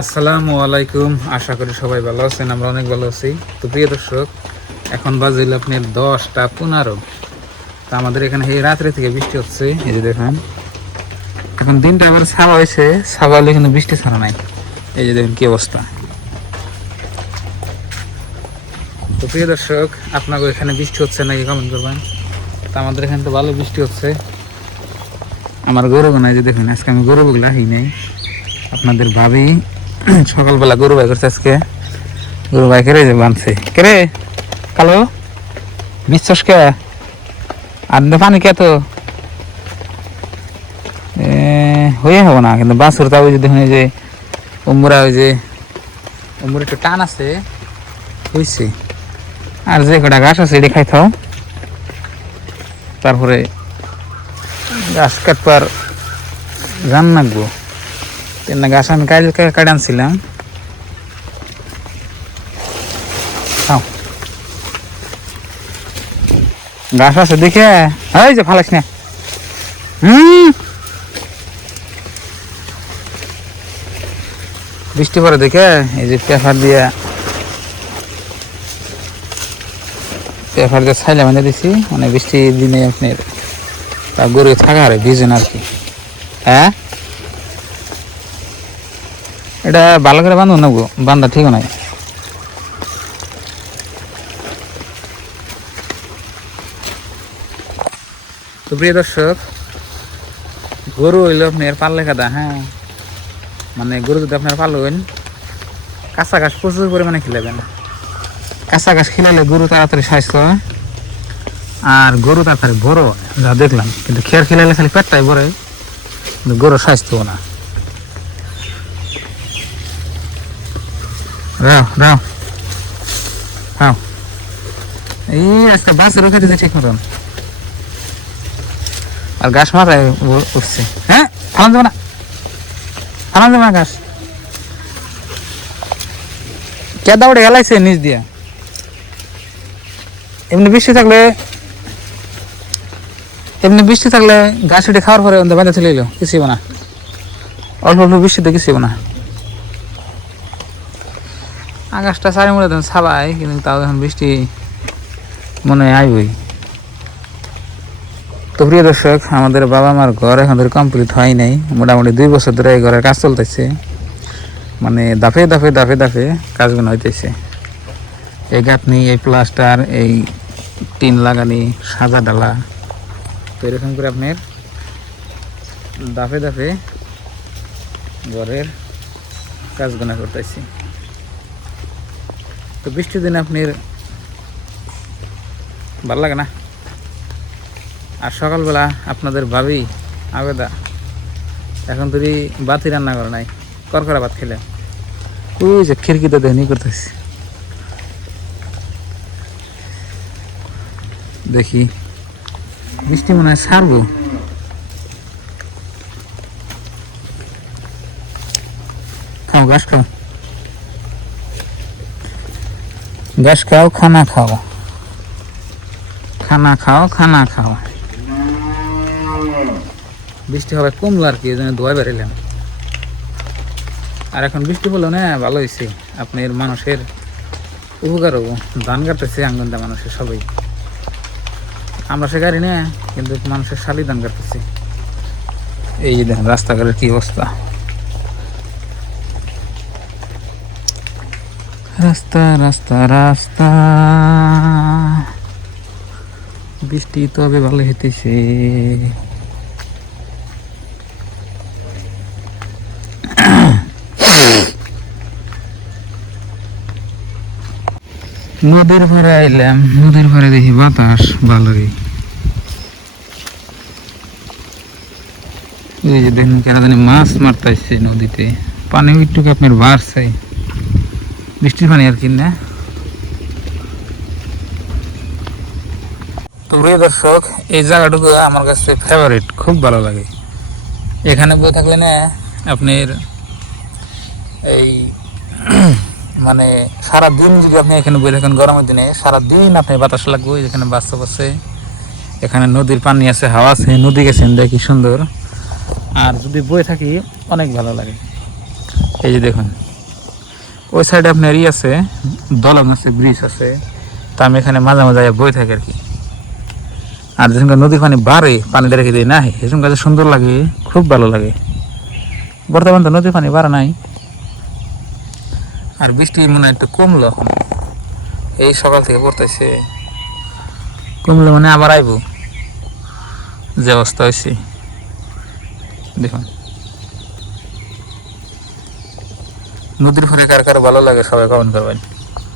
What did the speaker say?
আসসালামু আলাইকুম। আশা করি সবাই ভালো আছেন, আমরা অনেক ভালো আছি। তো প্রিয় দর্শক, এখন বাজিল আপনার 10টা 15। তো আমাদের এখানে এই রাত্রে থেকে বৃষ্টি হচ্ছে, এই যে দেখেন। এখন দিনটা আবার ছাওয়া হয়েছে, ছাওয়া হলে কিন্তু বৃষ্টি ছাড়া নাই। এই যে দেখেন কি অবস্থা। তো প্রিয় দর্শক, আপনাদের এখানে বৃষ্টি হচ্ছে নাকি কমেন্ট করবেন। তো আমাদের এখানে তো ভালো বৃষ্টি হচ্ছে। আমার গরু নাই, যে দেখুন আজকে আমি গরুগুলো আহি নাই। আপনাদের ভাবি সকালবেলা গরু বাই করছে আজকে। গরু ভাই কেড়ে যে বানছে কেড়ে কালো বিশ্বাস কে আর পানি কে তো হয়ে হবো না, কিন্তু বাঁশুর তা ওই যে দেখুন, এই যে উমরা, ওই যে উমর একটু টান আছে বুঝছি। আর যে কটা গাছ আছে এটি খাইতাও। তারপরে গাছ কাটবার জান নাকবো, গাছ আমি কালকে কাটে আনছিলাম। গাছ আছে দেখে এই যে ফালাস না। বৃষ্টি পরে দেখে এই যে পেপার দিয়ে ছাইলা মানে দিছি, মানে বৃষ্টির দিনে আপনার গরু থাকা আর ভিজেন আর কি। হ্যাঁ, এটা ভালো করে বান্ধব নেবো, বান্ধা ঠিক নাই। তো প্রিয় দর্শক, গরু হইলো আপনার পাল্লে খাদা। হ্যাঁ, মানে গরু যদি আপনার পালবেন, কাঁচা ঘাস প্রচুর পরিমাণে খিলাবেন। কাঁচা ঘাস খিলালে গরু তাড়াতাড়ি স্বাস্থ্য হয়, আর গরু তাড়াতাড়ি বড় যা দেখলাম। কিন্তু খেয়ার খিলালে খালি পেটটাই বড়ে, কিন্তু গরুর স্বাস্থ্য না। রাও রাও রাও, এই আজকে বাস রোখা দিতে ঠিক মতন। আর ঘাস মাথায় উঠছে। হ্যাঁ, ফালান যাবে না, ফালান যাবে না ঘাস। কেদা উঠে গেলাইছে নিচ দিয়া। এমনি বৃষ্টি থাকলে গাছ উঠে খাওয়ার পরে বাঁধা চলে এলো, কিছু না। অল্প অল্প বৃষ্টিতে কিছু না। আকাশটা সারি মনে দেন ছাবাই, কিন্তু তাও এখন বৃষ্টি মনে হয় আইবই। তো প্রিয় দর্শক, আমাদের বাবা মার ঘর এখন ধরে কমপ্লিট হয় নাই। মোটামুটি 2 বছর ধরে এই ঘরের কাজ চলতেছে, মানে দাফে দাফে দাফে দাফে কাজগুলো হইতেছে। এই গাঁথনি, এই প্লাস্টার, এই টিন লাগানি, সাজা ডালা, তো এরকম করে আপনার দাফে দাফে ঘরের কাজগুলো করতেছি। তো বৃষ্টির দিনে আপনার ভালো লাগে না। আর সকালবেলা আপনাদের ভাবি আবেদা এখন তুই বাতি রান্না করে নাই, করকরা ভাত খেলে। ওই যে খিড়কিতে দেখনি করতেছি, দেখি বৃষ্টি মনে হয় ছাড়বো। খাও ঘাস, খাও ঘাস, খাও খানা খাও, খানা খাও খানা খাও। বৃষ্টি হবে কমলো আর কি, এই জন্য ধোয়া বেরোলাম। আর এখন বৃষ্টি হলো না, ভালো হয়েছে। আপনার মানুষের উপকার হবো। ধান কাটতেছে আঙ্গনটা মানুষের সবাই। আমরা সে গাড়ি না, কিন্তু মানুষের শালি ধান কাটতেছে। এই যে দেখেন রাস্তাঘাটের কি অবস্থা। রাস্তা রাস্তা রাস্তা, বৃষ্টি তবে ভালো হইতেছে। নদীর পাড়ে আইলাম, নদীর পাড়ে দেখি বাতাস ভালোই। এই যে দেখুন কেন জানি মাছ মারতে আসছে নদীতে। পানি একটু আপনার বাড়ছে, বৃষ্টির পানি আর কি না। তো প্রিয় দর্শক, এই জায়গাটুকু আমার কাছে ফেভারিট, খুব ভালো লাগে। এখানে বসে থাকলে না আপনার এই মানে সারাদিন যদি আপনি এখানে বসে থাকেন, গরমের দিনে সারাদিন আপনি বাতাস লাগবে। এখানে বাচ্চা বাচ্চা, এখানে নদীর পানি আছে, হাওয়া আছে, নদী গেছেন দেখি সুন্দর। আর যদি বয়ে থাকি অনেক ভালো লাগে। এই যে দেখুন ওই সাইডে আপনার আছে, দলং আছে, ব্রিজ আছে। তা আমি এখানে মাঝে মাঝে বই থাকি আর কি। আর যেসব নদীর পানি বাড়ে, পানিতে রেখে দিয়ে না, সেসব কাছে সুন্দর লাগে, খুব ভালো লাগে। বর্তমান তো নদীর পানি বাড়া নাই, আর বৃষ্টি মনে হয় একটু কমলো এখন, এই সকাল থেকে পড়তেছে। কমলে মানে আবার আইব, যে অবস্থা হয়েছে দেখুন। নদীর পানি কার কার ভালো লাগে সবাই কমেন্ট করবেন।